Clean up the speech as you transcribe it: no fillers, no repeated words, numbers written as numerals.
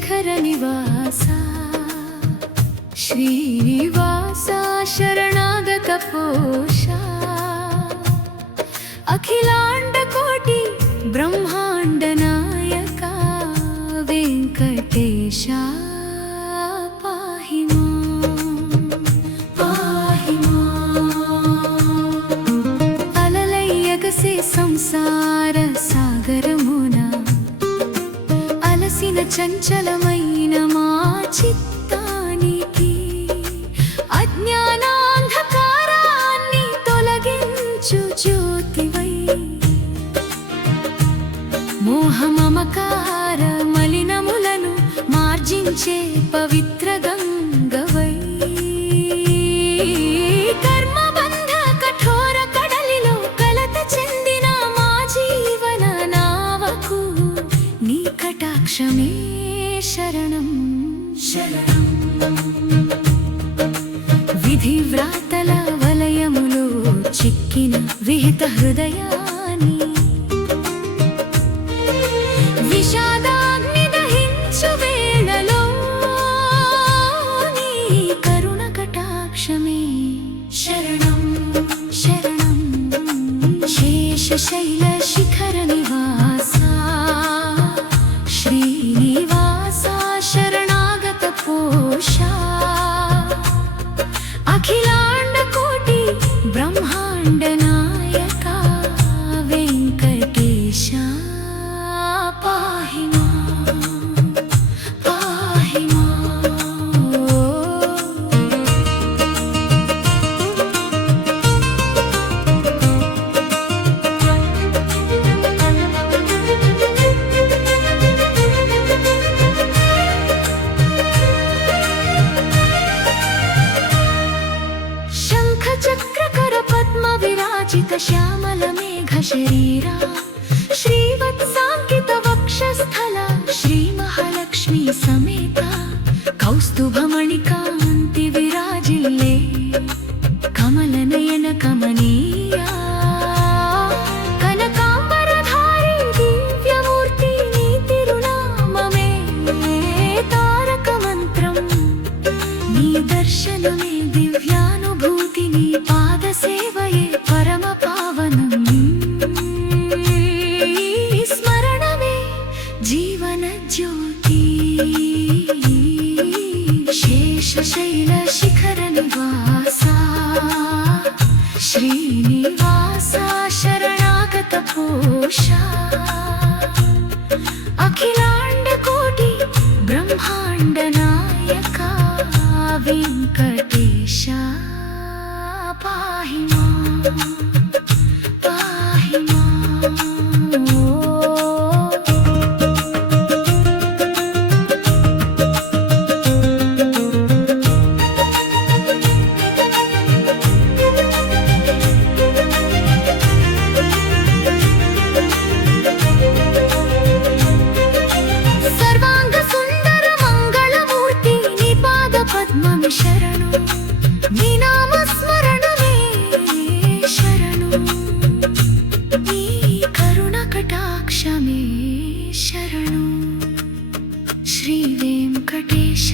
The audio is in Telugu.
शेषशैलशिखरनिवासा श्रीनिवासा शरणागतपोषा अखिलाण्डकोटि ब्रह्माण्डनायका वेङ्कटेशा पाहि माम् अललय्यगसे संसार सागरमुना अलसिन चञ्चलमैन मा चित्तानिकी अज्ञानान्धकारान्नि तोलगिंचु ज्योतिवै मोहममकार मलिनमुలను మార్జించే పవిత్ర గంగవై కర్మబంధ కఠోర కడలిలో కలత చెందిన మా జీవన నావకు నీ కటాక్షమే శరణం శరణం విధి వ్రాతల వలయములో చిక్కిన విహిత హృదయాన్ని విషాదాగ్ని దహించు వేళలో నీ కరుణ కటాక్షమే శరణం శరణం శేషశైల శిఖర నివాసా శ్రీనివాసా శరణాగత పోషా అఖిలాండకోటి బ్రహ్మాండ నాయకా వెంకటేశా పాహి మాం పాహి శంఖ చక్రకర పద్మ విరాజిత శ్యామల మేఘ శరీరా శ్రీవత్సాంకిత వక్షస్థల శ్రీ మహాలక్ష్మి సమేత కౌస్తుభమణి కాంతి విరాజిల్లే కమల నయన కమనీయా కనకాంబరధారి దివ్యమూర్తి నీ తిరునామమే తారక మంత్రం నీ దర్శనమే దివ్యానుభూతి నీ పాద సేవయే పరమ పావనం స్మరణమే జీవన జ్యోతి శేషశైల శిఖర నివాసా శ్రీనివాసా శరణాగత పోషా అఖిలాండకోటి బ్రహ్మాండ నాయకా వెంకటేశా పాహి మాం పాహి మాం సర్వాంగ సుందర మంగళమూర్తి నీ పాద పద్మమి శరణు నీ నామ స్మరణమే శరణు నీ కరుణ కటాక్షమే శరణు శ్రీ వెంకటేశ